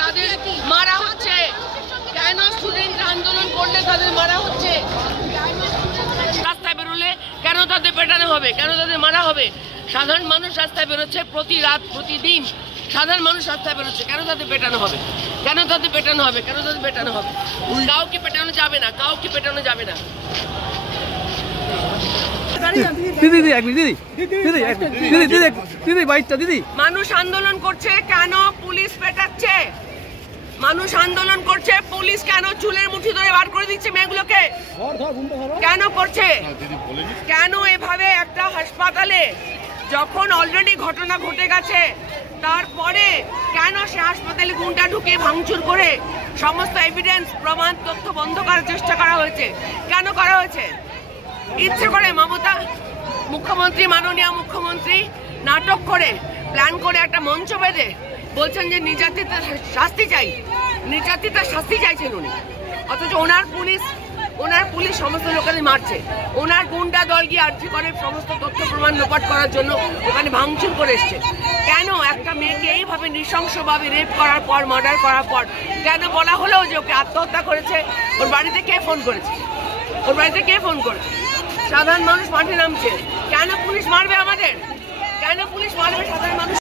তাদের মারা হচ্ছে? কেন স্টুডেন্ট আন্দোলন করলে তাদের মারা হচ্ছে? রাস্তায় বেরোলে কেন তাদের পেটানো হবে? কেন তাদের মারা হবে? সাধারণ মানুষ রাস্তায় বেরোচ্ছে প্রতি রাত প্রতিদিন। সাধারণ মানুষ রাস্তায় বেরোচ্ছে, কেন তাদের পেটানো হবে? কেন তাদের পেটানো হবে? কেন তাদের পেটানো হবে? কাউকে পেটানো যাবে না, কাউকে পেটানো যাবে না। মানুষ আন্দোলন করছে, কেন পুলিশ পেটাচ্ছে? মানুষ আন্দোলন করছে, পুলিশ কেন চুলের মুঠি ধরে বার করে দিচ্ছে মেয়েগুলোকে? কেন করছে? কেন এভাবে একটা হাসপাতালে যখন অলরেডি ঘটনা ঘটে গেছে তারপরে কেন সে হাসপাতালে গুন্ডা ঢুকে ভাঙচুর করে সমস্ত এভিডেন্স প্রমাণ তথ্য বন্ধ করার চেষ্টা করা হয়েছে? কেন করা হয়েছে? ইচ্ছে করে মমতা মুখ্যমন্ত্রী, মাননীয় মুখ্যমন্ত্রী নাটক করে প্ল্যান করে একটা মঞ্চ বেঁধে বলছেন যে নির্যাতিতার শাস্তি চাই, নির্যাতিতার শাস্তি চাইছেন উনি, অথচ ওনার পুলিশ সমস্ত লোকেদের মারছে। ওনার গুন্ডা দল গিয়ে আর্জি করে সমস্ত তথ্য প্রমাণ লোপাট করার জন্য ওখানে ভাঙচুর করে এসছে। কেন একটা মেয়েকে এইভাবে নৃশংসভাবে রেপ করার পর, মার্ডার করার পর কেন বলা হলো যে ওকে আত্মহত্যা করেছে? ওর বাড়িতে কে ফোন করেছে? ওর বাড়িতে কে ফোন করেছে? সাধারণ মানুষ মাঠে নামছে, কেন পুলিশ মারবে আমাদের? কেন পুলিশ মারবে সাধারণ মানুষ?